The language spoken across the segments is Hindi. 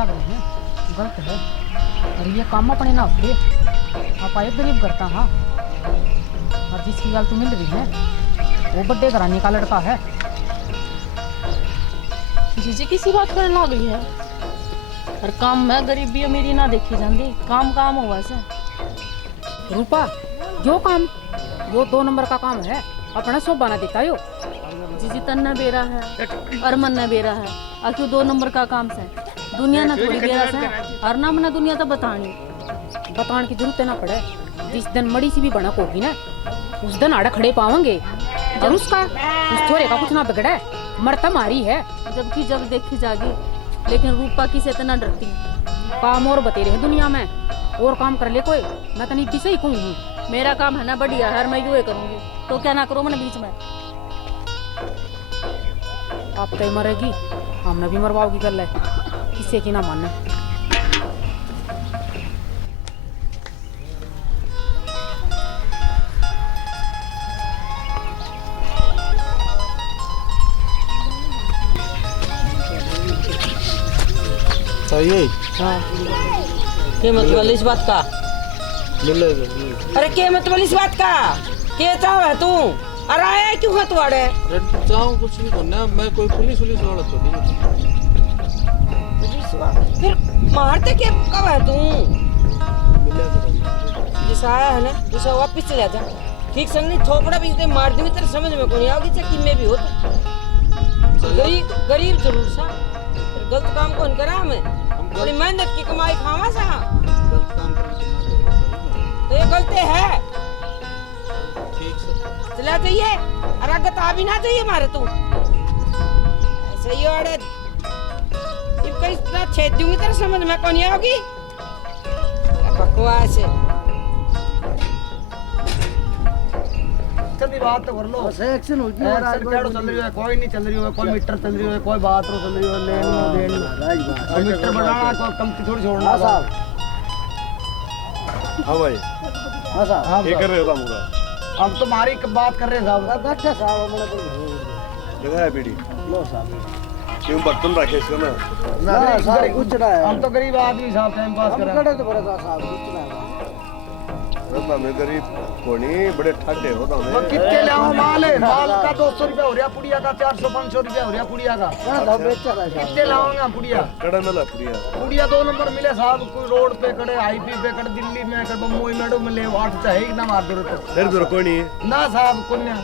लाग रहे हैं, गलत है। और ये काम अपने ना होते आप आए गरीब करता। हाँ, और जिसकी गल तू मिल रही है वो बड़े घराने का लड़का है। जीजी किसी बात करने लग गई है। और काम में गरीबी अमीरी ना देखी जाती, काम काम हो वैसे। रूपा जो काम वो 2 नंबर का काम है, अपना सो बना देता यो। जीजी तन्ना बेरा है और मन न बेरा है, आखिर 2 नंबर का काम से दुनिया ना थोड़ी बेरा से हर ना मना दुनिया तो बतानी की जरूरत ना पड़े। जिस दिन मड़ी सी भी बनक होगी ना उस दिन आड़े खड़े पावेंगे। और उसका उस छोरे का कुछ ना बिगड़े, मरता मारी है। जबकि जब देखी जागी, लेकिन रूपा की से इतना डरती। काम और बतेरे है दुनिया में, और काम कर ले कोई। मैं तो नीति से ही कहूँगी मेरा काम है ना बढ़िया, हर मैं यूँ करूँगी तो क्या ना करो मैंने बीच में। आप तय मरेगी, हमने भी मरवाओगी गल है, किसी की ना मानना। चाहिए के मतलब इस बात का मिलेगा। अरे के मतलब इस बात का के चाह है तू अरे आया क्यों है तुम्हारे जाऊँ कुछ नहीं करना, मैं कोई पुलिस वाला तो नहीं। फिर मारते के कब है तू मिलेगा जिस आया है ना जिसे वापिस चला जा। ठीक संग नहीं थोपड़ा भी दे मार दूंगी तेरे समझ में कोई आओगी चाहे किम में भी हो तू गरीब जरूर सा गलत काम कौन करा हमें बड़ी मेहनत की कमाई खावा सा गलत काम करना तो ये गलती है। ठीक से चला जाइए और आगे तो आ भी ना चाहिए मारे तू ऐसे ही और इनका इतना छेद दूंगी तेरे समझ में कौन आओगी बकवास है। चल बात तो कर लो। एक्शन हो गया एक्शन क्या चल रही है, कोई नहीं चल रही है, कोई मीटर चल रही है, कोई बात रो चल रही है, लेन लो देन लो मीटर बढ़ाना कोई कम की थोड़ी छोड़ना साहब। हाँ भाई हां साहब हाँ क्या कर रहे हो काम पूरा? हम तुम्हारी बात कर रहे हैं साहब। अच्छा साहब हमने तो जगह है बीड़ी लो साहब क्यों बर्तन रखे इसको ना ना साहब कुछ ना है हम तो गरीब आदमी साहब टाइम पास कर हम रहे हैं। कड़े तो बड़ा साहब कुछ ना है मैं गरीब कोनी बड़े ठाडे हो वो कितने ले आओ माल है, माल का 200 रुपया हो रहा, पुड़िया का 400-500 रुपया हो रहा, पुड़िया का ना बेचा है कितने लाऊंगा पुड़िया। कड़ा में लपड़िया पुड़िया 2 नंबर मिले साहब, कोई रोड पे खड़े, हाईवे पे खड़े, दिल्ली में खड़े, मुंबई में मिले, 8 चाहे ना मार दो फिर कोई नहीं है ना साहब। कुन्या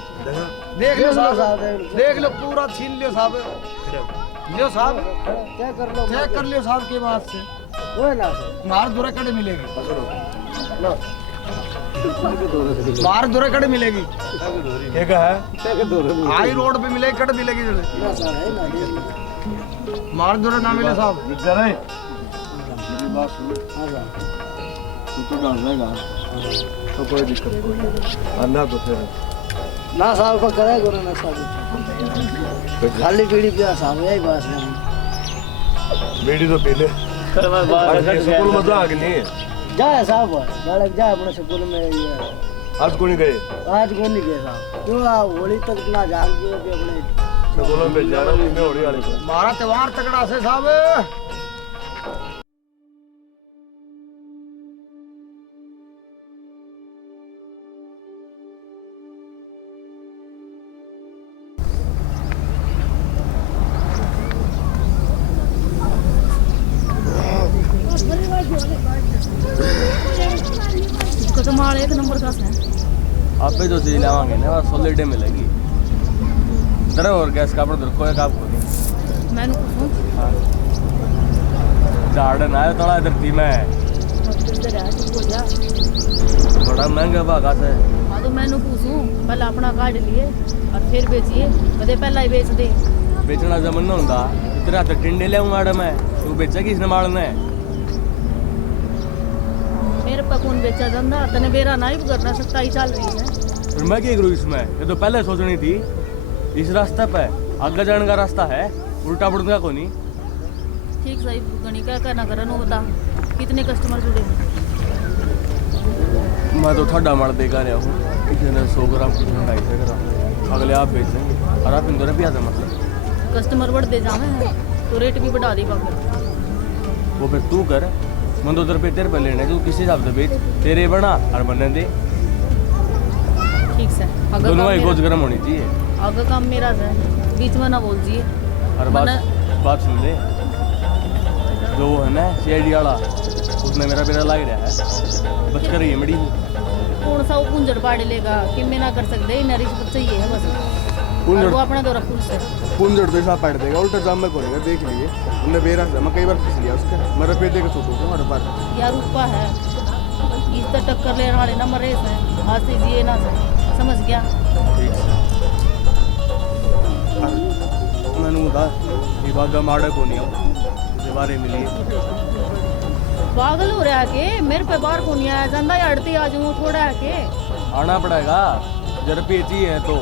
देख लो साहब, देख लो पूरा छीन लियो साहब, लियो साहब क्या कर लो चेक कर लियो साहब के बाद से वो ना मार दूरा कड़े मिलेगी, मार दूरा कड़े मिलेगी, एक है हाई रोड पे मिलेगी कड़े मिलेगी, ना साहब है ना मार दूरा ना मिले साहब। जरा हां साहब तू तो डाल रहेगा तो कोई दिक्कत नहीं अन्ना तो फिर ना साहब को करे करो ना साहब खाली पीड़ी पिया साहब यही बात है बीड़ी तो पी ले स्कूल में आ गई जाए साहब गाड़क जाए अपने स्कूल में ये आज को नहीं गए आज को नहीं गए साहब क्यों होली तक ना जाग गए कि अपने स्कूलों में जा रहा हूँ मैं होली वाले को मारा त्योहार तगड़ा से साहब। कमाल 1 नंबर का है। आपे जो चीज लावांगे ना सॉलिड मिलेगी तरह और गैस का पर कोई काम को नहीं मैंने पूछूं गार्डन आया थोड़ा धरती में इधर आ तू जा। बड़ा महंगा भागा से हाँ तो मैंने पूछूं पहले अपना काट लिए और फिर बेचिए, कदे पहला ही बेच दे। बेचना जमन ना होता इतना तो टिंडे ले आऊंगा मैं तू बेचेगी इसने मारने मेरे पे कौन बेचा धंधा तने बेरा नहीं करना सकता ही चल रही है। फिर मैं क्या करूँ इसमें, ये तो पहले सोचनी थी। इस रास्ते पे आगे जाने का रास्ता है, उल्टा पुड़गा को नहीं। ठीक सही गणी क्या करना करन वो बता कितने कस्टमर जुड़े हैं। मैं तो ठंडा मार देगा रहा हूँ, किसी ने 100 ग्राम कुछ 250 ग्राम, अगले आप बेचेंगे और आप इंदौर भी आते मतलब कस्टमर बढ़ते जावे हैं तो रेट भी बढ़ा दी बाबा। वो फिर तू कर। मैं 2 रुपये तेरे पे लेने, तू किसी हिसाब से बेच, तेरे बना और बनने दे। ठीक से अगर दोनों काम भाई मेरा- गोज गर्म होनी चाहिए। अगर काम मेरा है, बीच में ना बोल जिए। और बात सुन ले, जो वो है ना CID वाला, उसने मेरा बेरा लाग रहा है, बच कर रही है मड़ी। कौन सा वो कुंजर पाड़ लेगा कि मैं ना कर सकते, नरिश बच्चे ये है बस। और वो अपना दौरा फूल से कुंजड़ तो ऐसा पड़ देगा, उल्टा जाम में करेगा, देख लिए उन्हें बेरा से मैं कई बार फिस लिया उसके, मेरा पेट देकर छोटू हमारे पास। यार ऊपर है, इस तरह टक्कर ले रहा ना मरे से, आज से जिए ना से, समझ गया। मैंने कहा ये बागा माड़ा को नहीं आओ, इसके बारे में लिए पागल हो रहा है के मेरे पे बाहर को नहीं आया ਜਾਂਦਾ या अड़ती आ जाऊँ थोड़ा है के आना पड़ेगा, जब रुपये चाहिए तो।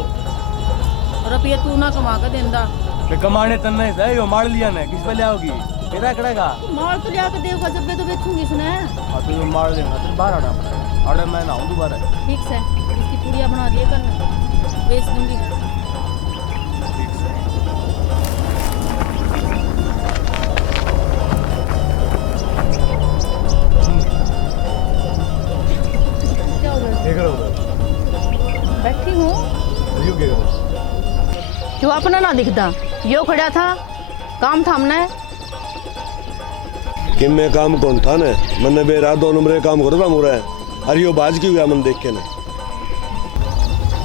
रुपये तू ना कमा के देंदा, फिर कमाने तन्ने से यो मार लिया ना, किस पे ले आओगी, तेरा करेगा। माल तो लिया के देगा जब मैं तो बेचूंगी इसने। हाँ तो यो मार देगा, फिर बाहर आना पड़ेगा, अरे मैं ना आऊँ दोबारा। ठीक से इसकी पूड़ियाँ बना दिए करना, बेच दूंगी। ठीक से क्या हो गया? देख रहा हूँ बैठी हूँ। यू क्या कर क्यों अपना ना दिखता, यो खड़ा था काम थामना है। कि मैं काम कौन था ने मैंने बेरा 2 नंबर काम करो था मुरा अरे यो बाज क्यों गया मन देख के ने।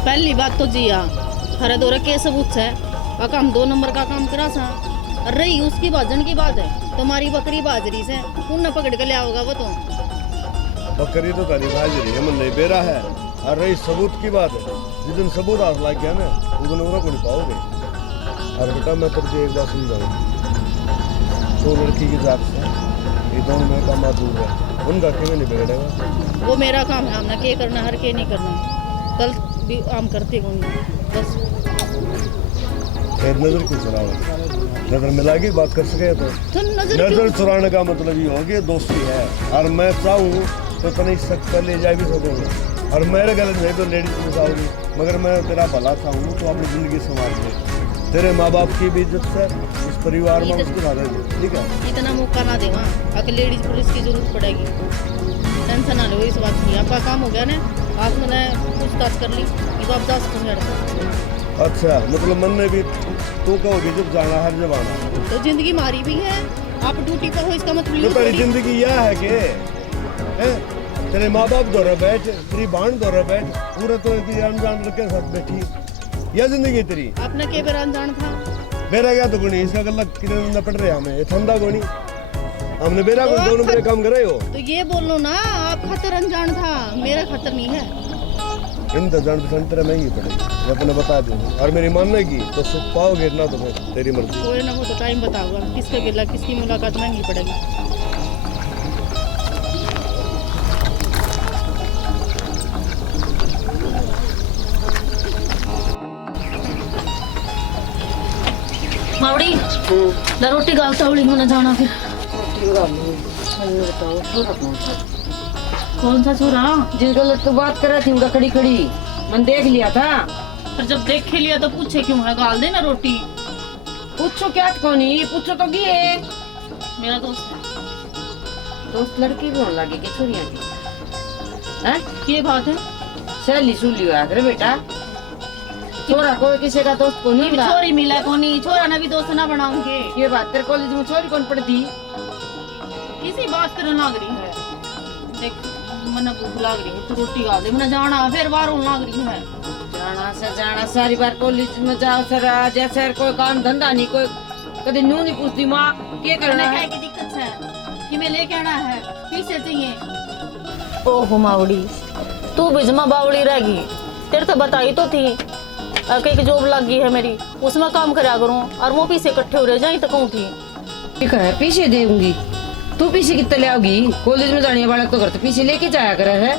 पहली बात तो जी हाँ, हरे दौरे के सबूत है काका, हम 2 नंबर का काम करा सा। रही उसकी भाजन की बात है, तुम्हारी बकरी बाजरी से उन पकड़ के ले आओगा वो तो। बकरी तो तारी बाजरी है मन नहीं बेरा है, और रही सबूत की बात है, जिस दिन सबूत हाथ लग गया ना उस दिन उन्हें को नहीं पाओगे। और बेटा मैं तुझे एक बात समझाऊँ, तो लड़की की जात से ये दोनों में काम दूर है, उनका क्यों नहीं बिगड़ेगा। वो मेरा काम है, हमने के करना हर के नहीं करना, कल भी आम करते होंगे बस। फिर नजर क्यों चुराओ, नजर मिला के बात कर सके तो नजर चुराने का मतलब ये हो गया दोस्ती है। और मैं चाहूँ तो तनिक सख्त ले जा भी सकोगे, और मेरे गलत नहीं तो लेडीज में जाओगी, मगर मैं तेरा भला चाहूँ तो अपनी जिंदगी संभाल ले, तेरे माँ बाप की भी इज्जत से इस परिवार में उसको ला देंगे, ठीक है। इतना मौका ना देवा, अगर लेडीज पुलिस की जरूरत पड़ेगी, टेंशन ना लो इस बात की। आपका काम हो गया ना, आप मैंने पूछताछ कर ली, ये आप 10 मिनट। अच्छा मतलब मन ने भी तू कहोगे जब जाना हर जब आना, तो जिंदगी मारी भी है, आप ड्यूटी पर हो इसका मतलब तो तेरी थोड़ी। जिंदगी यह है कि तेरे माँ बाप दौरा बैठ, तेरी बहन दौरा बैठ, पूरा तो अनजान लड़के के साथ बैठी, यह जिंदगी तेरी। आपने के बेर अनजान था, बेरा क्या तो गुणी इसका गला कितने दिन पड़ रहे हमें ठंडा गुणी, हमने बेरा को 2 नंबर काम करे हो। तो ये बोलो ना आप खतर अनजान था, मेरा खतर नहीं है। इन तो जान पहचान तेरा महंगी पड़ेगी, मैं अपने बता दूँ, और मेरी मानने की तो सुख पाओगे ना, तो फिर तेरी मर्जी। कोई ना वो तो टाइम बताऊंगा किसके गिला किसकी मुलाकात महंगी पड़ेगी। मावड़ी ला रोटी गाल तावड़ी में न जाना फिर। कौन सा छोरा जिस गलत तो बात कर रही थी उनका खड़ी खड़ी मैंने देख लिया था। फिर जब देख लिया तो पूछे क्यों है, गाल देना रोटी। पूछो क्या कोनी, पूछो तो की है मेरा दोस्त है। दोस्त लड़की भी होने लगी कि छोरियां की हैं? ये बात है, सहेली सुली हुआ करे बेटा, छोरा कोई किसी का दोस्त को नहीं ये होता। छोरी मिला कोनी, छोरा ना भी दोस्त ना बनाऊंगे। ये बात तेरे कॉलेज में छोरी कौन पढ़ती? इसी बात करने लग रही है, देख मना भूख लग रही है तो रोटी गाल दे, मैंने जाना फिर बाहर होने लग रही है। जाना सारी बार कॉलेज में जाओ सर, जैसे कोई काम धंधा नहीं, कोई कभी नू नहीं पूछती माँ क्या करना क्या है। की दिक्कत है कि मैं लेके आना है, पीछे चाहिए। ओह मावड़ी तू भी जमा बावड़ी रहेगी, तेरे तो बताई तो थी एक जॉब लगी है मेरी, उसमें काम करा करूँ और वो पीछे इकट्ठे हो रहे जाए तो कहूँ थी। ठीक है पीछे देऊंगी, तू पीछे कितने ले आओगी? कॉलेज में जाने बालक तो घर तो पीछे लेके जाया करे है,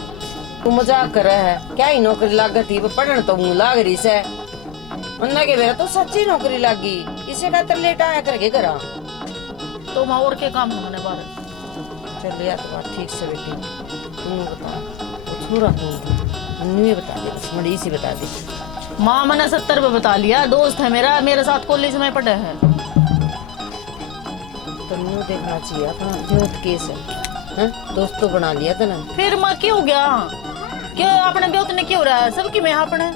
तू मजाक कर रहा है क्या? ही नौकरी लाग थी पढ़ने तो मुँह लाग रही से, मन्ना के बेरा तो सच्ची नौकरी लागी, इसे खातर लेट आया करके करा तो मैं और के काम है मैंने बाहर। चल यार बात ठीक से बेटी, तू बता छोरा नहीं बता दे, बस मड़ी सी बता दे। माँ मैंने 70 रुपये बता लिया, दोस्त है मेरा, मेरे साथ कॉलेज में पढ़े हैं। तो न्यू देखना चाहिए अपना जोत केस है, हैं? दोस्त तो बना लिया था ना। फिर माँ क्यों गया? क्यों अपने ब्योत ने क्यों रहा है? सबकी में अपने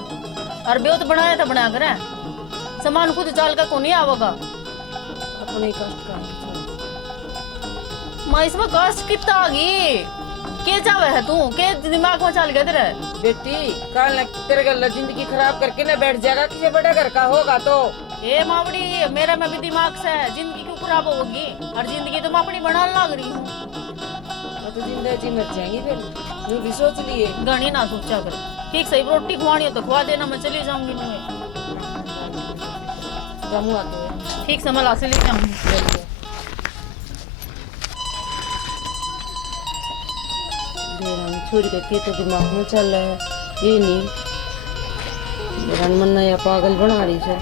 और ब्योत बनाया था बना कर सामान खुद चाल का को नहीं आवेगा। अपने कष्ट का माँ इसमें कष्ट कितना आ गई? के जावे है तू के दिमाग में चल गया तेरे? बेटी कल तेरे गल जिंदगी खराब करके ना बैठ जाएगा, किसी बड़े घर का होगा तो। ए मावड़ी मेरा में भी दिमाग से है, जिंदगी क्यों खराब होगी? और जिंदगी तो मैं अपनी बनाने लग रही हूँ। तो जिंदा जी मर जाएंगी फिर, यूं भी सोच लिए। गणी ना सोचा कर, ठीक सही रोटी खुआनी हो तो खुआ देना, मैं चली जाऊंगी मैं। गमुआ तो ठीक से मैं ला से ले जाऊंगी। छोरी का के तो दिमाग में चल रहा है, ये नहीं मेरा मन या पागल बना रही है।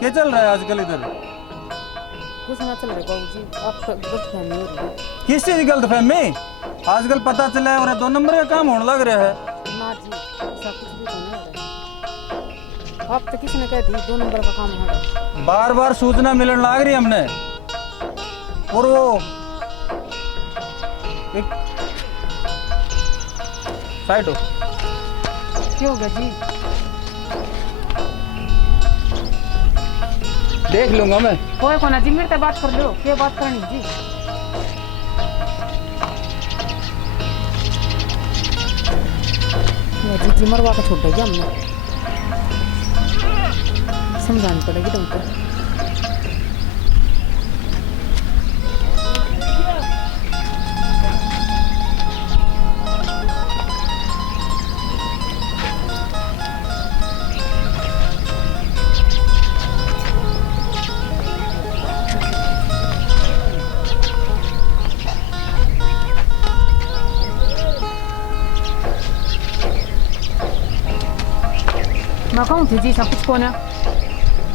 क्या चल रहा है आजकल इधर? कुछ ना चल रहा बाबूजी, आपका गलतफहमी हो रही है। किस चीज की गलतफहमी? आजकल पता चला है और 2 नंबर का काम होने लग रहा है। ना जी, ऐसा कुछ भी तो नहीं हो रहा है। आप तो किसने कह दी 2 नंबर का काम है? बार बार सूचना मिलने लग रही हमने। और वो एक साइड हो क्यों हो गया जी? देख लूंगा मैं। कोई को ना जी, मेरे से बात कर लो, क्या बात करनी जी? ये जी मरवा के छोड़ देगी हमने, समझानी पड़ेगी तुमको। मैं कहूँ थी जी, सब कुछ कौन है?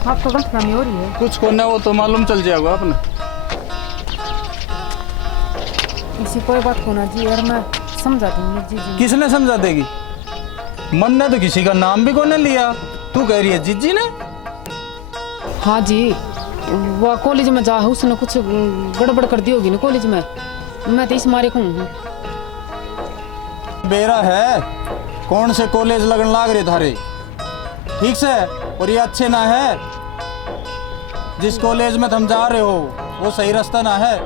आपको गलतफहमी हो रही है। कुछ को ना वो तो मालूम चल जाएगा अपने। इसी कोई बात को ना जी, और मैं समझा दूंगी जी जी। किसने समझा देगी? मन ने तो किसी का नाम भी कोने लिया। तू कह रही है जीजी ने? हाँ जी, वो कॉलेज में जा उसने कुछ गड़बड़ कर दी होगी ना कॉलेज में, मैं तो इस मारे को हूँ। बेरा है कौन से कॉलेज लगन लाग रहे थारे, ठीक से? और ये अच्छे ना है, जिस कॉलेज में तुम जा रहे हो वो सही रास्ता ना है।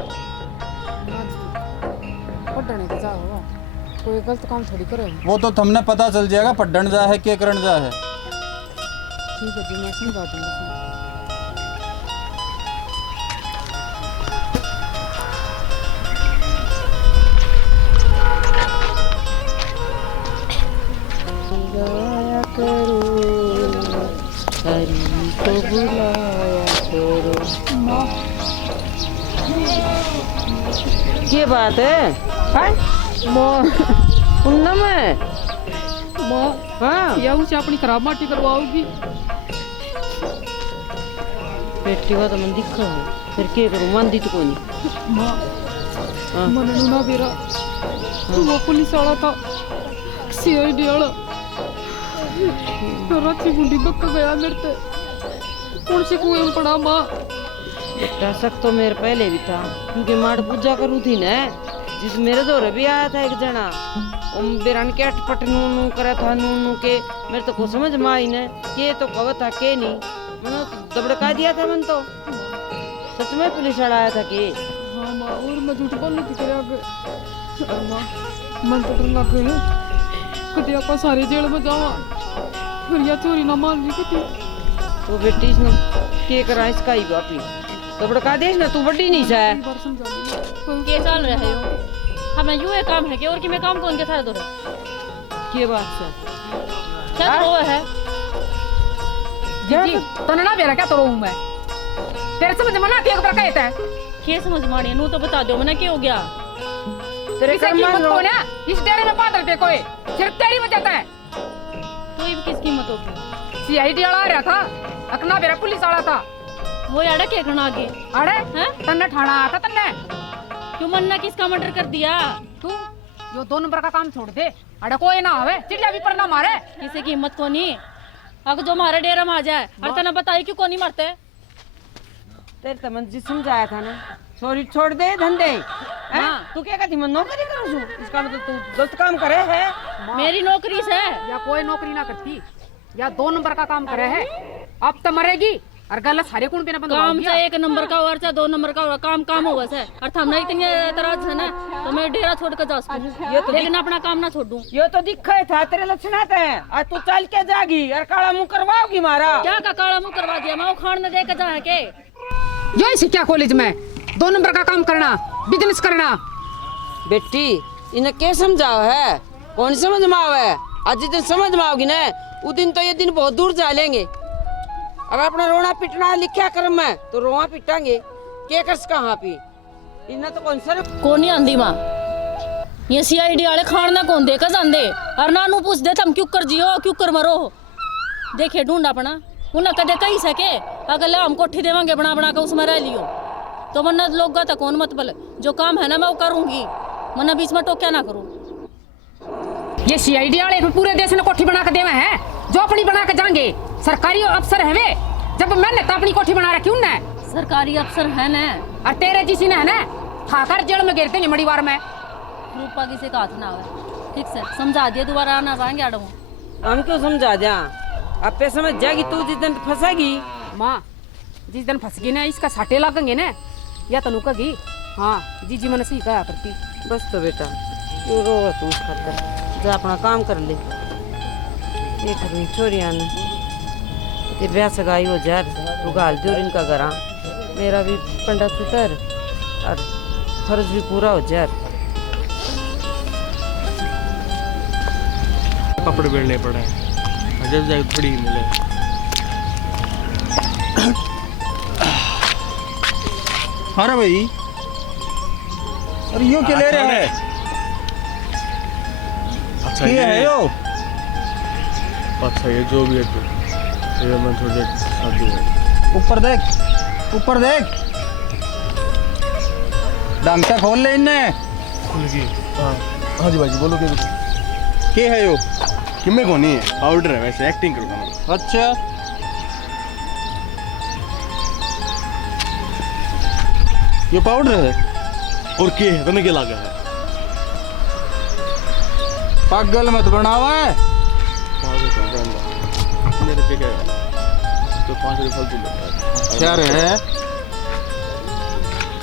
पढ़ने के जा हो, कोई गलत काम थोड़ी करे। वो तो तुमने पता चल जाएगा पढ़न जा है क्या करण जा है। ठीक है जी, मैं समझा दूंगी। गाया करो, हरि को बुलाया करो। ये बात है? सुनना मैं हाँ या उसे अपनी खराब माटी करवाओगी? बेटी का तो मन दिखा है, फिर क्या करूँ? मन दी तो कोई नहीं। मन ना बेरा वो पुलिस वाला था, सीआईडी वाला राची गुंडी बक गया मेरे से। कौन सी कुएं में पड़ा माँ? बेटा शक तो मेरे पहले भी था, क्योंकि माड़ पूजा करू थी ना, जिस मेरे दौरे भी आया था एक जना, बेरान के अटपट नू करा था नू के, मेरे तो को समझ में आई न के तो कव था के नहीं, मैंने दबड़का दिया था। मन तो सच में पुलिस वाला आया था के? हाँ माँ, और मैं झूठ बोल रही थी तेरे आगे। माँ मन तो डर लग गए, कभी आप सारे जेल में जावा, फिर या चोरी ना मान ली कभी। तो बेटी इसने के करा इसका ही बापी दबड़का देश ना, तू बड़ी नहीं सा बार समझा दी। के चल रहे हो? हमें यूं एक काम है कि और कि मैं काम कौन के सारे दो के बात से क्या तो है जी तो ना बेरा क्या तो रहूं मैं तेरे समझ में ना एक बार कहता है क्या समझ मानी नू तो बता दो मैंने क्या हो गया। तेरे किसे कर्म कीमत लो। को ना इस डेरे में बादल पे कोई सिर्फ तेरी वजह है। तो ये किस कीमत होगी? सीआईडी वाला आ रहा था, अकना मेरा पुलिस वाला था। वो यार क्या करना आगे अरे हैं? तन्ने ठाणा आया था तन्ने। क्यों मन्ना किसका मर्डर कर दिया? तू जो 2 नंबर का काम छोड़ दे। अरे कोई ना आवे चिड़िया भी पर ना मारे। किसी की हिम्मत को नहीं अगर जो हमारे डेरा में आ जाए और तना बताई क्यों को नहीं मरते। तेरे तमन जी समझाया था ना, चोरी छोड़ दे धंधे। हैं? हाँ। तू क्या कहती मैं नौकरी करूँ छू? इसका मतलब तू गलत काम करे है। मेरी नौकरी से या कोई नौकरी ना करती या 2 नंबर का काम करे है, अब तो मरेगी और गलत सारे कौन पे ना बंद काम चाहे 1 नंबर का और चाहे 2 नंबर का काम होगा से और थमना इतनी एतराज है ना तो मैं डेरा छोड़ कर जा सकूं लेकिन अपना काम ना छोड़ दूं। ये तो दिखा था तेरे लक्षण है। आज तू चल के जागी और काला मुंह करवाओगी मारा। क्या का काला मुंह करवा दिया मैं खान ने देकर जा के यही शिक्षा कॉलेज में 2 नंबर का काम करना, बिजनेस करना। बेटी इन्हें क्या समझाओ है? कौन समझ में आवे? आज जिस दिन समझ में आओगी ना उस दिन तो ये दिन बहुत दूर जा लेंगे। अगर अपना रोना पिटना लिखा कर्म में तो रोना पिटांगे क्या कर कहाँ पी इन्हें तो कौन सा कौन नहीं आंदी माँ ये सीआईडी वाले खान ना कौन देकर जांदे और ना नू पूछ दे तुम क्यों कर जियो क्यों कर मरो। देखे ढूंढ अपना उन्हें कदे कही सके अगर ले हम कोठी देवांगे बना बना के उसमें रह लियो तो मन्ना लोग गा कौन मत बल जो काम है ना मैं वो करूंगी मन्ना बीच में टोक्या ना करूँ। ये सीआईडी वाले फिर पूरे देश ने कोठी बना के देवे हैं जो अपनी बना के जाएंगे। सरकारी अफसर है वे जब मैंने तो अपनी कोठी बना रखी उन्हें। सरकारी अफसर है ना और तेरे जिसी ने है ना खाकर जेल में गिर देंगे मड़ीवार में। रूपा किसी का हाथ ना आवे ठीक से समझा दिया दोबारा आना जाएंगे आड़ो हम क्यों समझा जा अब पे समझ जाएगी तू जिस दिन फंसेगी। माँ जिस दिन फंस गई ना इसका साटे लगेंगे ना या तनु कगी। हाँ जी मन से ही कहा करती। बस तो बेटा क्यों रोगा तू उस खातर जा अपना काम कर ले। ये करूँ छोरिया ने ये ब्याह सगाई हो जार तू गाल दो इनका घरा मेरा भी पंडा सुतर और फर्ज भी पूरा हो जार। कपड़े बेड़ने पड़े जब जाए थोड़ी मिले। अरे भाई अरे यो क्या ले रहा है? अच्छा ये है यो अच्छा ये जो भी है तो ये मैं थोड़ी देर शादी है। ऊपर देख ढंग से खोल ले इन्हें। खुल गई। हाँ हाँ जी भाई जी बोलो क्या है यो? कि मैं कौन है पाउडर है वैसे एक्टिंग करूँगा मैं। अच्छा ये पाउडर है और क्या है तुम्हें क्या लगा है? पागल मत बनावा है। मेरे पे क्या है तो 5 रुपये फालतू लेता है। अच्छा रे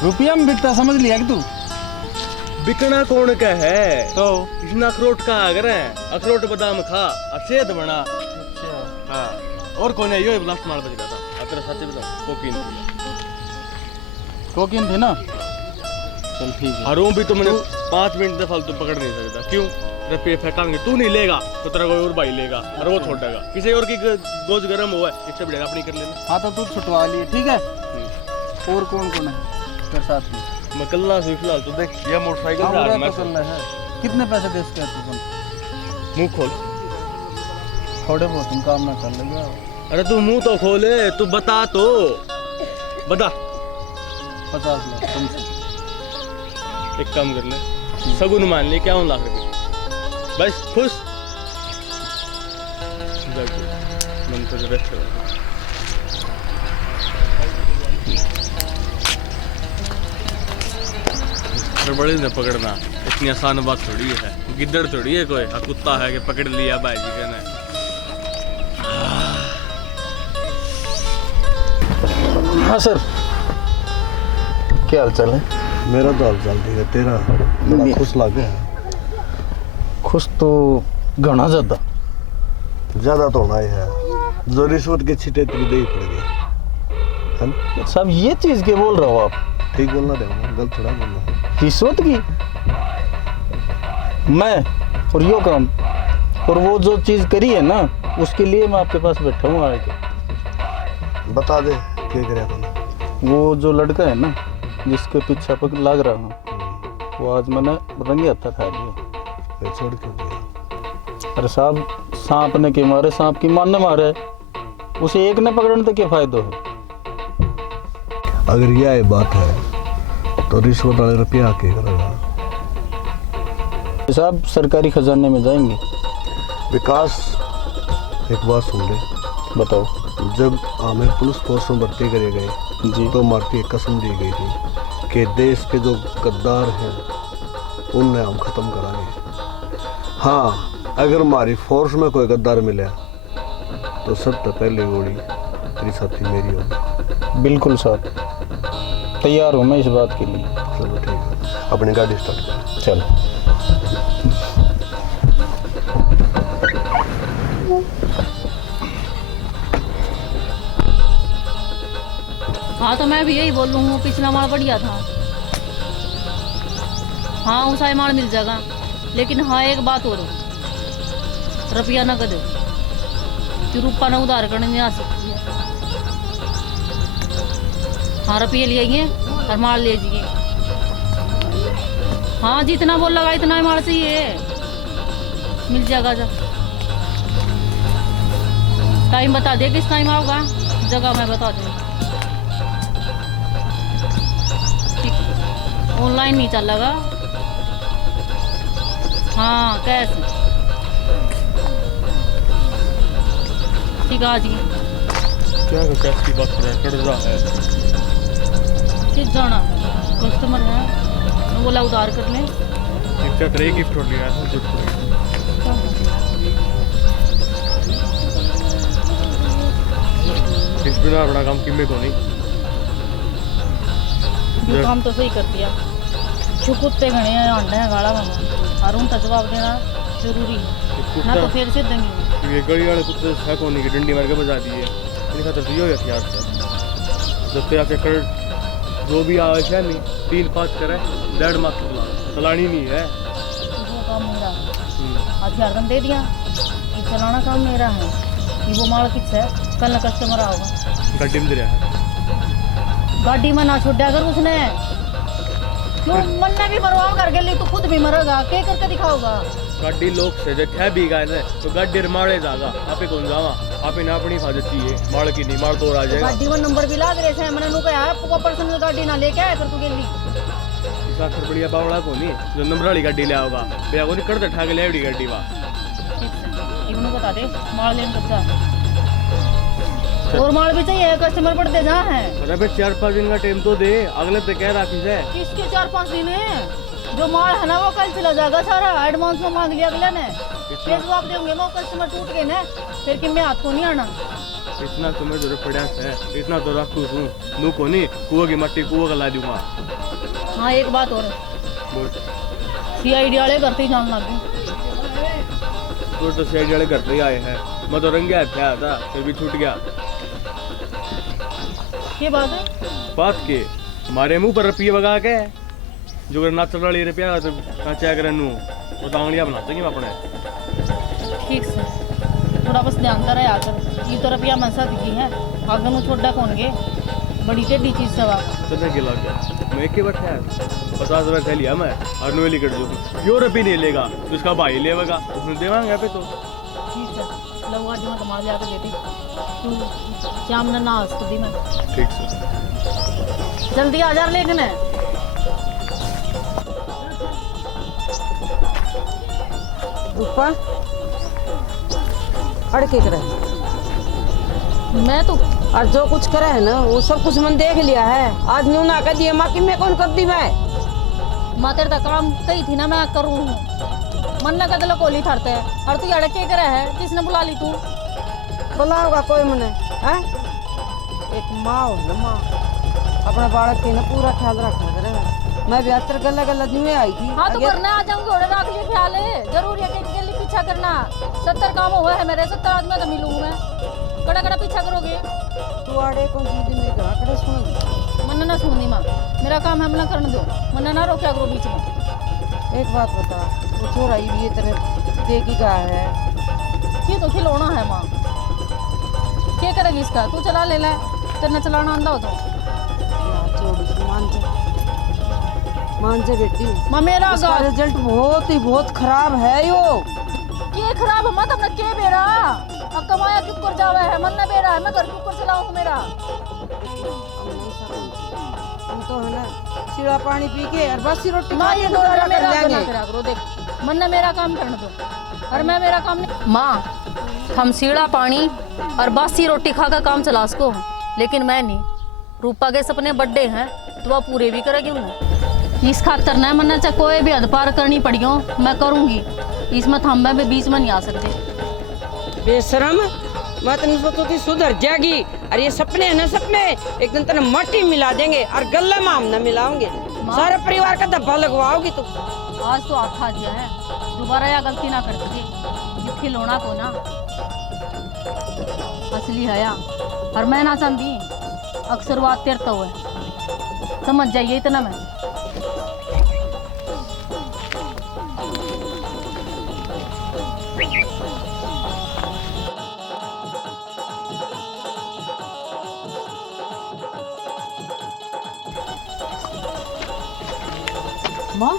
रुपया में बिकता समझ लिया कि तू? बिकना कौन का है तो इसने अखरोट का अगर है अखरोट बादाम खा और सेहत बना। अच्छा हाँ और कौन है यो लास्ट मार बज रहा था अब तेरा साथी बता कोकिन थी ना। चल ठीक है। और भी तो मैंने 5 मिनट से फालतू पकड़ नहीं सकता क्यों रुपये फेंकांगे तू नहीं लेगा तो तेरा कोई और भाई लेगा और वो छोड़ेगा किसी और की गोज गर्म हुआ है इससे बढ़ेगा अपनी कर लेना। हाँ तो तू छुटवा लिए ठीक है। और कौन कौन है तेरे साथ में? मैं कल्ला से फिलहाल तो देख ये मोटरसाइकिल हाँ, से उधर मैं तो चल रहा है। कितने पैसे दे इसके तू? मुंह खोल। थोड़े बहुत तुम काम ना कर लेगा। अरे तू मुंह तो खोले तू बता तो बता। 50 लाख तुमसे। एक काम कर ले सगुन मान ले 51 लाख रुपए बस खुश। मन तो रेस्ट कर बड़े ने पकड़ना इतनी आसान बात थोड़ी है गिद्दड़ थोड़ी है कोई कुत्ता है कि पकड़ लिया भाई जी ने। हाँ सर क्या हाल चाल है? मेरा तो हाल चाल ठीक है तेरा बड़ा खुश लगे है। खुश तो घना ज्यादा तो होना ही है जो रिश्वत के छींटे तो दे ही पड़ेगी है ना। साहब ये चीज के बोल रहे हो आप? ठीक बोलना देना गलत थोड़ा बोलना है। रिश्वत की मैं और यो काम और वो जो चीज करी है ना उसके लिए मैं आपके पास बैठा हूँ आके। बता दे क्या करे तूने? वो जो लड़का है ना जिसके पीछे पर लग रहा हूँ वो आज मैंने रंगे हाथ खा लिया। मैं छोड़ क्यों दिया? अरे साहब, सांप ने के मारे, सांप की मान ने मारे, उसे एक ने पकड़ने से क्या फायदा है? अगर यह बात है तो रिश्वत वाले रुपया के करेगा? साहब सरकारी खजाने में जाएंगे। विकास, एक बात सुन ले। बताओ। जब हमें पुलिस फोर्स में भर्ती करे गए जी। तो हमारी एक कसम दी गई थी कि देश के जो गद्दार हैं उन्हें हम ख़त्म कराएंगे। हाँ, अगर हमारी फोर्स में कोई गद्दार मिला तो सबसे पहले गोली तेरी साथी मेरी होगी। बिल्कुल साहब, तैयार हूँ मैं इस बात के लिए। चलो ठीक है, अपनी गाड़ी स्टार्ट कर। चलो। हाँ तो मैं भी यही बोल रहा हूँ, पिछला माल बढ़िया था। हाँ उसा माल मिल जाएगा, लेकिन हाँ एक बात और, रुपया नकद कि रूपा ना उधार करने नहीं आ सकती है। हाँ रुपये ले आइए और माल ले जाइए। हाँ जितना बोल लगा इतना ही माल चाहिए, मिल जाएगा। जब टाइम बता दे किस टाइम आओगा, जगह मैं बता दूँ। ऑनलाइन नहीं चलेगा। हाँ कैश ठीक है आज क्या कैश की बात कर रहा है? कर्जा है। किस जाना कस्टमर है, मैं बोला उधार कर ले। एक क्या करे, गिफ्ट हो लिया है गिफ्ट हो लिया। इस बिना बड़ा काम किम्मे को नहीं। ये काम तो सही कर दिया। जो कुत्ते घने हैं अंडे हैं गाड़ा में, और उनका जवाब देना जरूरी है, ना तो फिर से देंगे। ये गड़ी वाले कुत्ते है कोनी की डंडी मार के बजा दिए, इनका खातर दियो हथियार से जब आके कर जो भी आवे है नहीं 3-5 करे 1.5 मार्क्स की चलानी नहीं है। वो काम मेरा है, हथियार दम दे दिया, ये चलाना काम मेरा है। ये वो माल किस है, कल ना कस्टमर आओगा। गड्डी में दे है गाड़ी में ना छोड़ा अगर उसने, क्यों मन ने भी मरवा करके ली तो खुद भी मरेगा, क्या करके दिखाओगा? गाड़ी लोग से जो ठह भी गए ना तो गाड़ी मारे जागा, आपे कौन जावा, आपे ना अपनी हिफाजत चाहिए, मार की नहीं मार तो आ जाएगा। गाड़ी में नंबर भी लाग रहे थे, मैंने नु कहा आपको पर्सनल गाड़ी ना लेके आए फिर तू गेली। इसा खर बढ़िया बावड़ा को नहीं जो नंबर वाली गाड़ी ले आओगा, भैया को नहीं करते ठा के ले आवड़ी गाड़ी वा। इवनु बता दे माल लेन कब जा, और माल भी चाहिए, कस्टमर बढ़ते जा है। अरे भाई 4-5 दिन का टाइम तो दे, अगले तक कह रखी है। किसके 4-5 दिन है? जो माल है ना वो कल चला जाएगा सारा, एडवांस में मांग लिया अगले ने, फिर जवाब देंगे वो कस्टमर टूट गए ना, फिर कि मैं हाथ को नहीं आना। इतना तुम्हें जरूरत पड़ा है, इतना तो रखू हूँ नू को नहीं, कुआं की मट्टी कुआं का ला दूंगा। हाँ एक बात और, CID वाले करते ही जान लग गए। तो CID वाले घर पे आए हैं, मैं तो रंगे हाथ आया था फिर भी छूट गया। ये बात है, बात के हमारे मुंह पर रुपये बगा के जो अगर ना चल रही रुपया तो कच्चा करे नू वो तांगड़िया बनाते हैं अपने। ठीक से थोड़ा बस ध्यान कर रहा आकर, ये तो रुपया मनसा दिखी है, आगे नु छोड़ा कौन गे, बड़ी टेढ़ी चीज सवा। कितना गिला गया मैं के बैठा है 50 रुपये लिया मैं और नोवेली कर दूँ, क्यों रुपये नहीं लेगा तो उसका भाई लेगा, उसने देवांगे पे तो ठीक है। लव आज मैं कमा लिया के देती, तू शाम ने ना हंस दी मैं। ठीक से जल्दी आ जा लेकिन है। रूपा अड़के करे, मैं तो और जो कुछ करे है ना वो सब कुछ मन देख लिया है। आज न्यू ना कर दिए माँ कि मैं कौन कर दी मैं मातेर तक काम कही थी ना, मैं करूँ मन ना कदल कोली थारते है, और तू अड़के करे है, किसने बुला ली तू? बुलाओगा कोई मने है? एक माँ हो ना माँ, अपने बालक के ना पूरा ख्याल रखा करे। मैं भी अतर गला गला न्यू आई थी। हाँ तो करना आ जाऊंगी, और रख लियो ख्याल है, जरूर है कि लिए पीछा करना। 70 काम हुआ है मेरे, 70 आदमी तो मिलूंगा मैं, कड़ा कड़ा पीछा करोगे तू आड़े कौन सी मेरी कहाँ कड़े सुन मन ना सुननी माँ, मेरा काम है, मना करने दो, मन ना रोका करो बीच में। एक बात बता, वो छोरा भी ये तरह देखी का है, ये तो खिलौना है माँ, क्या करेगी इसका? तू चला ले ले, तेरे चलाना आंदा हो तो छोड़ मान जा। मान जा बेटी, माँ मेरा इसका गाँव रिजल्ट बहुत खराब है यो। के खराब मत अपना के बेरा अब कमाया क्यों कर जावा है मन न बेरा है मैं घर क्यों कर चलाऊं मेरा। हम तो है ना सीढ़ा पानी पी के और बस रोटी माँ खा ये के डोरा गुजारा मेरा कर बना लेंगे। करा करो देख मन न मेरा काम करने दो और मैं मेरा काम नहीं। माँ हम सीढ़ा पानी और बासी रोटी खाकर काम चला सको लेकिन मैं नहीं। रूपा के सपने बड्डे हैं तो वह पूरे भी करेगी उन्हें। इस खातर ना मन चाहे कोई भी हद पार करनी पड़ी हो मैं करूंगी। इसमें थम्बे में बीच में नहीं आ सकते। बेशरम, मैं तो नहीं सोचती सुधर जाएगी। और ये सपने है ना सपने, एक दिन तेने माटी मिला देंगे और गले में हम न मिलाओगे। सारे परिवार का धब्बा लगवाओगी तू। आज तो आप खा दिया है दोबारा यह गलती ना कर सके। ये खिलौना को ना असली हया और मैं ना चाहती अक्सर बात तेरता हुआ समझ जाइए इतना मैं। माँ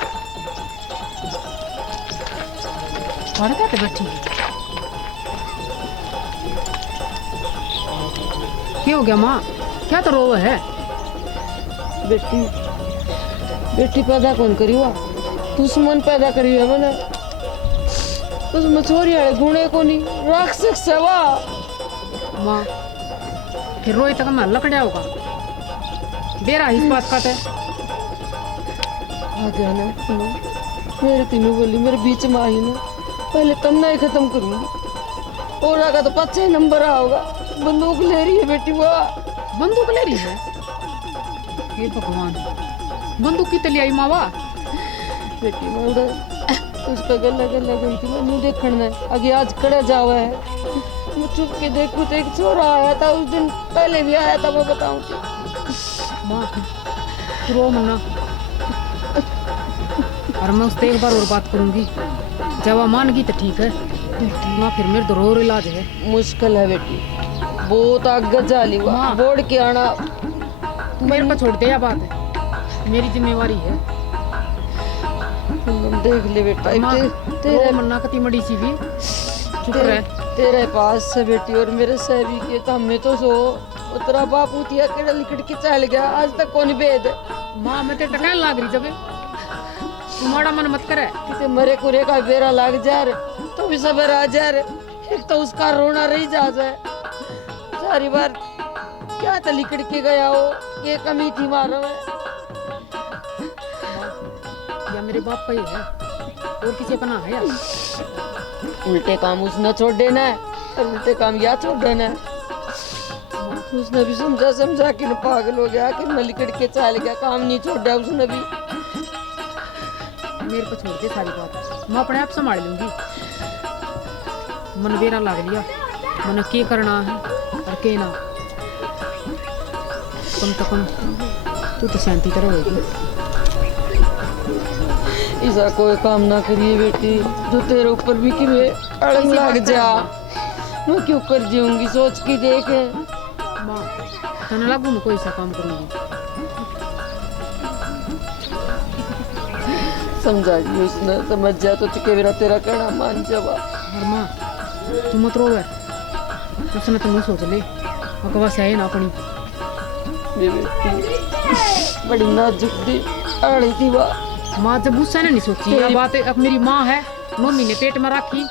और क्या तो बैठी क्या हो गया माँ? क्या तो रोवा है? बेटी बेटी पैदा कौन करी हुआ? दुश्मन पैदा करी है मैंने। उसमें छोरी है गुणे को नहीं राक्षस है वाह। माँ फिर रोई तक मैं लकड़ा होगा बेरा इस बात का है। आ जाना मेरे तीनों बोली मेरे बीच में आई ना पहले तन्ना ही खत्म करूंगी और आगा तो 5 नंबर आओगा। बंदूक ले रही है बेटी वाह। बंदूक ले रही है? हे भगवान बंदूक की तली आई मावा। बेटी मैं उधर उसका गला गई थी मैं नहीं देखना आगे आज खड़ा जावा है। मैं चुप के देखूं तो एक छोरा आया था उस दिन पहले भी आया था मैं बताऊं माँ रो मना और मैं उससे एक बार और बात करूंगी जब वह मानगी तो ठीक है ना फिर मेरे तो रो इलाज है। मुश्किल है बेटी बहुत आगे जाली हुआ माँ। बोर्ड के आना तू मेरे को छोड़ दे या बात है मेरी जिम्मेवारी है। देख ले बेटा माँ तेरे रो मन्ना कती मड़ी सी भी चुप रह। तेरे पास से बेटी और मेरे सहबी के तो हमें तो सो उतरा बाप उतिया केड़ा लिकड़ के चल गया आज तक कौन भेद। माँ मैं ते टकान लाग रही जब तू माड़ा मन मत करे। किसी मरे कुरे का बेरा लग जा रे तो भी सबर आ जा रे। एक तो उसका रोना रही जा है सारी बार क्या तो लिकड़ के गया हो ये कमी थी मारो है। या मेरे बाप का ही है और किसी अपना है यार। उल्टे काम उसने छोड़ देना है और उल्टे काम या छोड़ देना है। उसने भी समझा कि न पागल हो गया कि न लिकड़ के चल गया काम नहीं छोड़ा उसने भी। मेरे को छोड़ दे सारी बात मैं अपने आप संभाल लूंगी। मन बेरा लाग लिया मन के करना है और के ना कम तो कम तू तो शांति तरह होगी। ऐसा कोई काम ना करिए बेटी जो तेरे ऊपर भी कि अड़ंग लग जा। मैं क्यों कर जाऊंगी सोच के देख। माँ तने लागू मैं कोई सा काम करूंगी। समझा दी उसने समझ जा तो चुके मेरा तेरा कहना मान जावा। और माँ तू मत रो उसने तो नहीं सोच ले अकवा से है ना अपनी बेटी बड़ी नाजुक थी अड़ी थी वाह। माँ जब उससे ने नहीं सोची ये बात अब मेरी माँ है 9 महीने पेट में रखी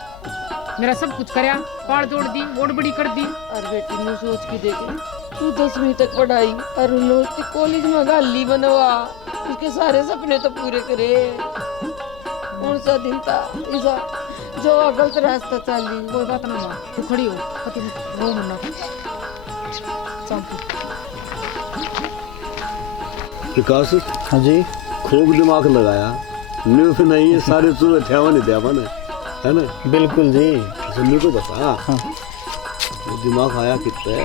मेरा सब कुछ करया पाड़ जोड़ दी ओड बड़ी कर दी। और बेटी ने सोच के देखे तू 10वीं तक पढ़ाई और उन्होंने कॉलेज में गाली बनवा उसके सारे सपने तो पूरे करे। कौन सा दिन था ऐसा जो गलत रास्ता चली। कोई बात ना माँ तू खड़ी हो पति रो मन्ना विकास हाँ जी खूब दिमाग लगाया न्यूज नहीं है सारे चूहे ठेवा नहीं दिया मैंने है ना। बिल्कुल जी। सुनने को बता हाँ। वो दिमाग आया कितने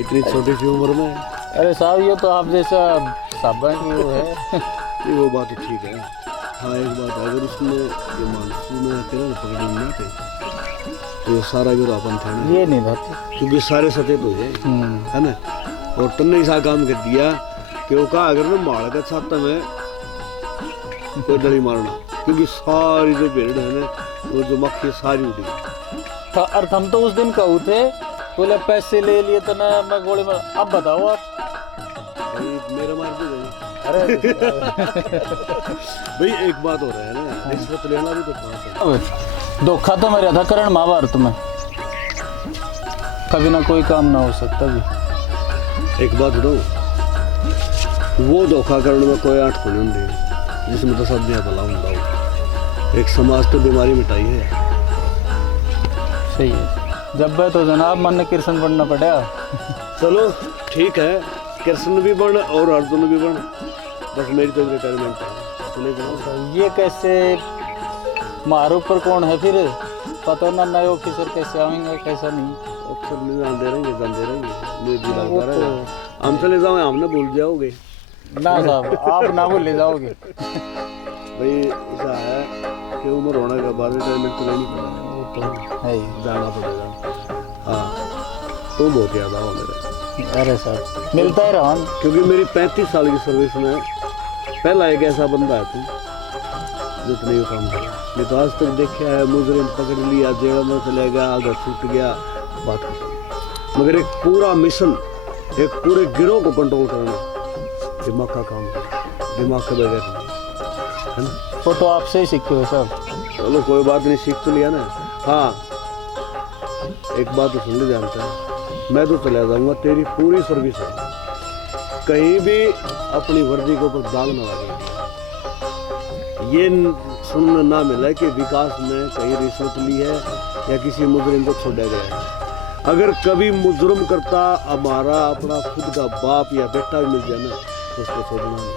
इतनी छोटी सी उम्र में। अरे साहब ये तो आप जैसा साबन की वो है। नहीं वो बात तो ठीक है। हाँ एक बात है अगर उसने ये मानसून में अकेले ना पकड़े ना थे तो ये सारा भी तो अपन था ना। ये नहीं बात क्योंकि सारे सत्य तो है ना। और तुमने ऐसा काम कर दिया कि वो कहा अगर ना माड़ का छाता में कोई डरी मारना, क्योंकि सारी जो भीड़ है ना, वो जो मक्खी सारी उड़ी। और हम तो उस दिन कहू थे, बोले पैसे ले लिए तो ना मैं गोली मार। अब बताओ आप। भाई मेरा मार दो भाई। अरे भाई एक बात हो रहा है ना, रिश्वत लेना भी तो बात है। धोखा तो मेरा था करण महाभारत में, कभी ना कोई काम ना हो सकता भी। एक बात बताऊं, वो धोखा करने में कोई आठ खोलने नहीं, जिसमें तो सब दिया भला हूँ। एक समाज तो बीमारी मिटाई है। सही है, जब है तो जनाब मन ने कृष्ण बनना पड़ा। चलो ठीक है, कृष्ण भी बन और अर्जुन भी बन, बस मेरी तो रिटायरमेंट है। सुने जनाब, ये कैसे मारो पर कौन है फिर, पता ना नए ऑफिसर कैसे आएंगे कैसा नहीं। अक्सर नहीं आते रहेंगे, जानते रहेंगे, मुझे भी वो लगता तो- रहेगा। हम चले जाओ, हमने भूल जाओगे। ना साहब आप ना भूल ले जाओगे। भाई ऐसा है कि उम्र होने के बाद रिटायरमेंट तो लेनी पड़ेगा, वो तो है ही। जाना पड़ेगा। हाँ, तो बहुत याद आओ मेरे, अरे साहब मिलता ही रहा, क्योंकि मेरी 35 साल की सर्विस में पहला एक ऐसा बंदा है तुम जो इतना ही काम किया। नहीं तो आज तक देखा है मुजरिम पकड़ लिया, जेल में चले गया, आगे छूट गया, बात खत्म। मगर एक पूरा मिशन, एक पूरे गिरोह को कंट्रोल करना दिमाग का काम है, दिमाग के बगैर नहीं, है ना। वो तो आपसे ही सीखे हो साहब। चलो कोई बात नहीं, सीख तो लिया ना। हाँ एक बात तो सुन ले, जानता है मैं तो चला जाऊंगा, तेरी पूरी सर्विस है, कहीं भी अपनी वर्दी के ऊपर दाग न लगे। ये सुनने ना मिला कि विकास ने कहीं रिश्वत ली है या किसी मुजरिम को छोड़ा गया है। अगर कभी मुजरिम करता हमारा अपना खुद का बाप या बेटा भी मिल जाए ना, तो उसको छोड़ना नहीं,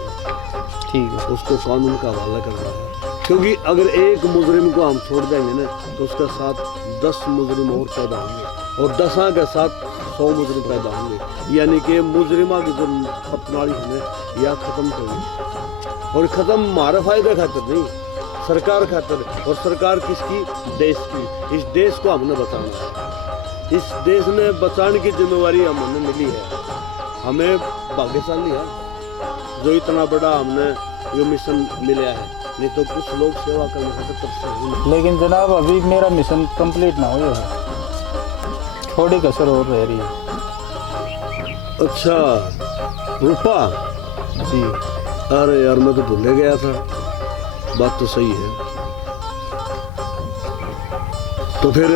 ठीक है, उसको कानून का हवाला करना है। क्योंकि अगर एक मुजरिम को हम छोड़ देंगे ना, तो उसके साथ 10 मुजरिम और पैदा होंगे, और 10 के साथ 100 मुजरिम पैदा होंगे। यानी कि मुजरिमा की जो अपनाड़ी है या ख़त्म करेंगे, और ख़त्म हमारे फायदे खातिर नहीं, सरकार खातिर। और सरकार किसकी? देश की। इस देश को हमने बचाना है, इस देश ने बचाने की जिम्मेवारी हमें मिली है। हमें भाग्यशाली है जो इतना बड़ा हमने ये मिशन मिला है, नहीं तो कुछ लोग सेवा करने खातिर तरसते हैं। लेकिन जनाब अभी मेरा मिशन कंप्लीट ना हुआ है, थोड़ी कसर और रह रही है। अच्छा रूपा जी अरे यार मैं तो भूल ही गया था, बात तो सही है। तो फिर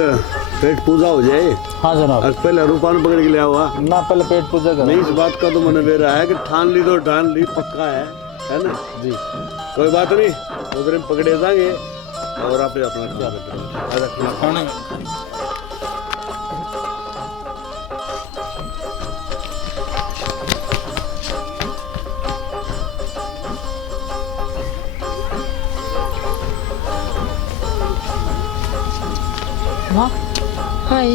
पेट पूजा हो जाए। हाँ जनाब, आज पहले रूपा ने पकड़ के लिया हुआ ना पहले पेट पूजा नहीं, करो। इस बात का तो मैंने बेरा है कि ठान ली तो ठान ली, पक्का है ना जी कोई बात नहीं, उधर हम पकड़े जाएंगे और आप अपना काम करते रहो। आजा खाना माँ हाय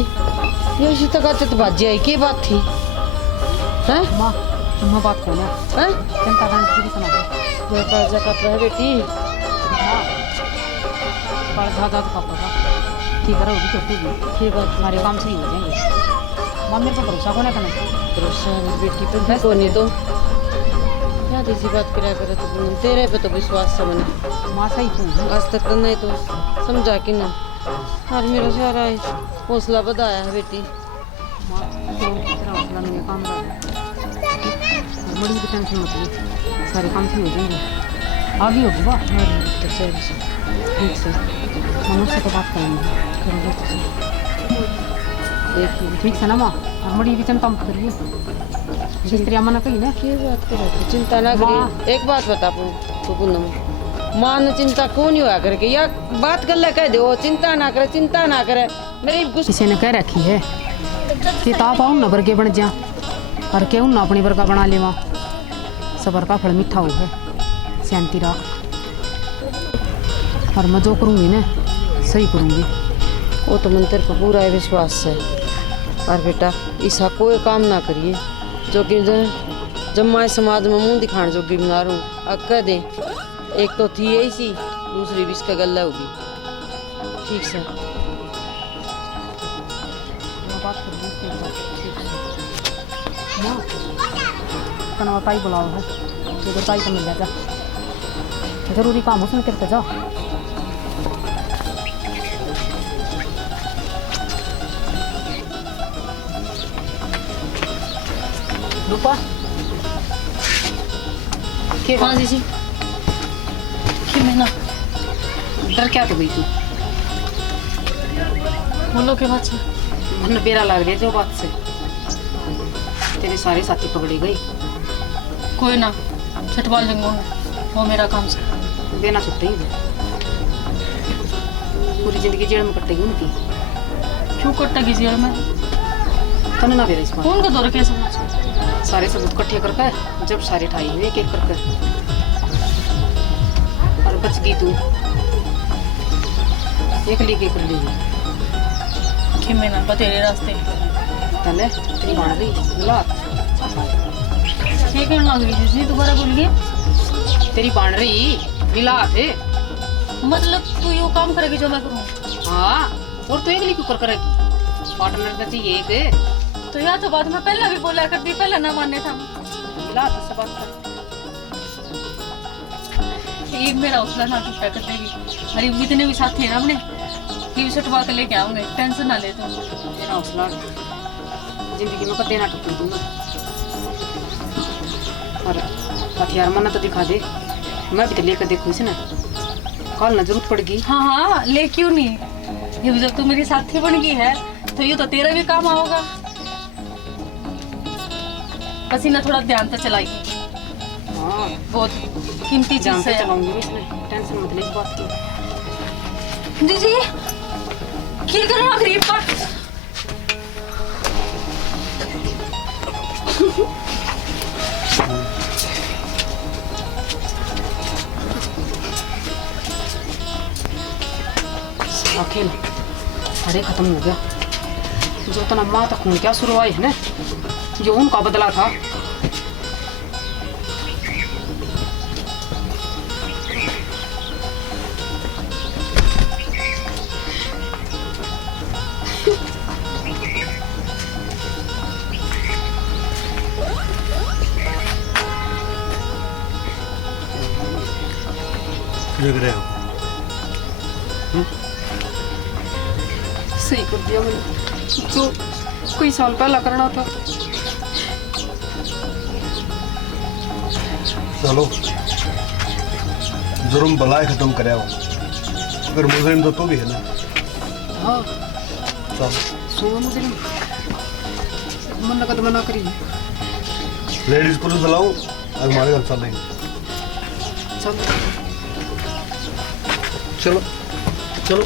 ये इसी तक आते तो बाजी आई, की बात थी? हैं माँ तुम्हें बात कौन है? हैं चिंता करने की सुना दो। व्यापार जगत है बेटी, हाँ पर दादा तो पापा का ठीक है, होगी छोटी भी की बात सारे काम सही हो जाएंगे। माँ मेरे को भरोसा कौन है करना? भरोसा है बेटी पे को नहीं तो क्या ऐसी बात करा करे तो पूनम, तेरे पे तो विश्वास है मैंने, माँ सही क्यों? आज तक तो नहीं तो समझा कि ना। और मेरा सारा हौसला बढ़ाया है बेटी। माँ तो तेरा हौसला नहीं है, काम कर बड़ी भी टेंशन मत ली, सारे काम सही हो जाएंगे। आगे होगी वाह तो सही से ठीक से मनोज से तो बात करेंगे करेंगे तो सही। देखिए ठीक से ना माँ, और बड़ी भी चिंता मत करिए, जिस तरह मना कही ना की बात करे, चिंता ना करिए। एक बात बता पूनम, माँ ने चिंता क्यों नहीं हुआ करके, या बात कर ले कह दो चिंता ना करे, चिंता ना करे। मेरी गुस्सा किसी ने कह रखी है कि ताप आऊँ ना वर्गे बन जा, और क्यों ना अपनी वर्गा बना ले। माँ सबर का फल मीठा हो है, शांति रख, और मैं जो करूँगी ना सही करूँगी। वो तो मंत्र का पूरा विश्वास है। और बेटा ऐसा कोई काम ना करिए जो कि जब मैं समाज में मुंह दिखाने जोगी बना रहूँ। अब कह दें एक तो थी यही सी, दूसरी भी इसका गला होगी। ठीक से मैं बात करूँगी उसके साथ, ठीक है माँ? कनवा ताई बुलाओ है, जो ताई को मिल जाता जरूरी काम हो सुन करके जा। रूपा के हाँ जी कि मैं ना डर क्या तो गई तू? बोलो के बात से मन बेरा लग रही है जो बात से। तेरे सारे साथी पकड़े गई। कोई ना छटवा लेंगे वो मेरा काम से। देना छुट्टी ही पूरी जिंदगी जेल में कटेगी उनकी। क्यों कटेगी जेल में? तने ना बेरा इस बात। उनका दौर कैसे समझ सारे सबूत इकट्ठे करके जब सारे ठाई हुए एक एक करके और बच गई तू एक ली के कर लेगी। कि मैं ना तेरे रास्ते तले तेरी बाण रही मिला ये कहने लग रही जी दोबारा बोलिए। तेरी बाण रही मिला थे। मतलब तू यो काम करेगी जो मैं करूँ? हाँ और तू एक ली क्यों कर करेगी? पार्टनर का चाहिए एक। तो यह तो बात मैं पहले भी बोला करती, पहले ना मानने था। मिला था सब बात ये मेरा हौसला ना टूटा कर देगी। अरे जितने भी साथ थे ना अपने ये भी छुटवा कर लेके आऊंगे, टेंशन ना ले तुम। मेरा हौसला जिंदगी में कदे ना टूट दूंगा। और हथियार मना तो दिखा दे, मैं भी तो लेकर देखूँ इसे ना, कल ना जरूरत पड़ेगी। हाँ हाँ ले क्यों नहीं, ये भी जब तू मेरी साथी बन गई है तो ये तो तेरा भी काम आओगा। पसीना थोड़ा ध्यान से चलाएगी, हाँ बहुत कीमती जान चीज से है। चलाऊंगी मैं इसमें, टेंशन मत ले इस बात की। दीदी क्या कर रहा गरीब का? खेल अरे खत्म हो गया। जो तना माँ तक खून क्या शुरुआत है ना, जो उनका बदला था। लग रहे हो सही कर दिया मैंने जो कई साल पहला करना था। चलो जुर्म बलाए खत्म करे हो, अगर मुजरिम तो भी है ना। हाँ चलो सुनो मुझे मन लगा तो मना करी। लेडीज पुलिस बुलाऊं, आज हमारे घर चल लेंगे। चल चलो चलो